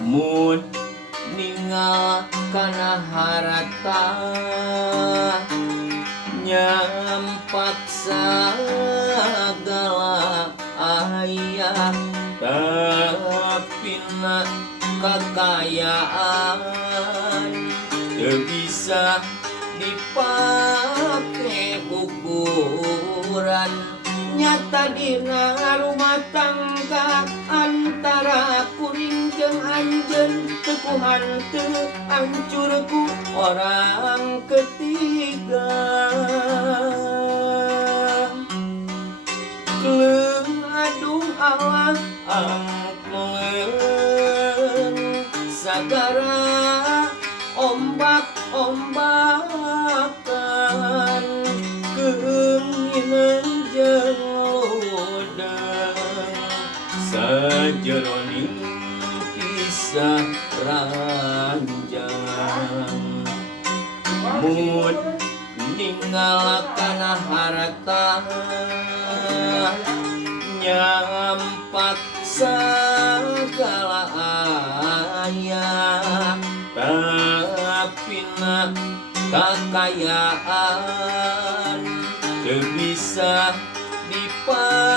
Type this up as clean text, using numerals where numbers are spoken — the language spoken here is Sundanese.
Mun ningal kana harata nyampaksa segala ayah, tapi na kekayaan teu bisa dipake ukuran nyata dina rumah tangga antara kuring jeung anjeun teu hanteu hancurku orang ketiga. Kleung aduh Allah angkleung sagara ombak-ombakan keunginan jeung lodeng sajeroning kisah ranjang. Mun ninggal kana harta nyampak segala ayah, tapi na kekayaan teu bisa dipake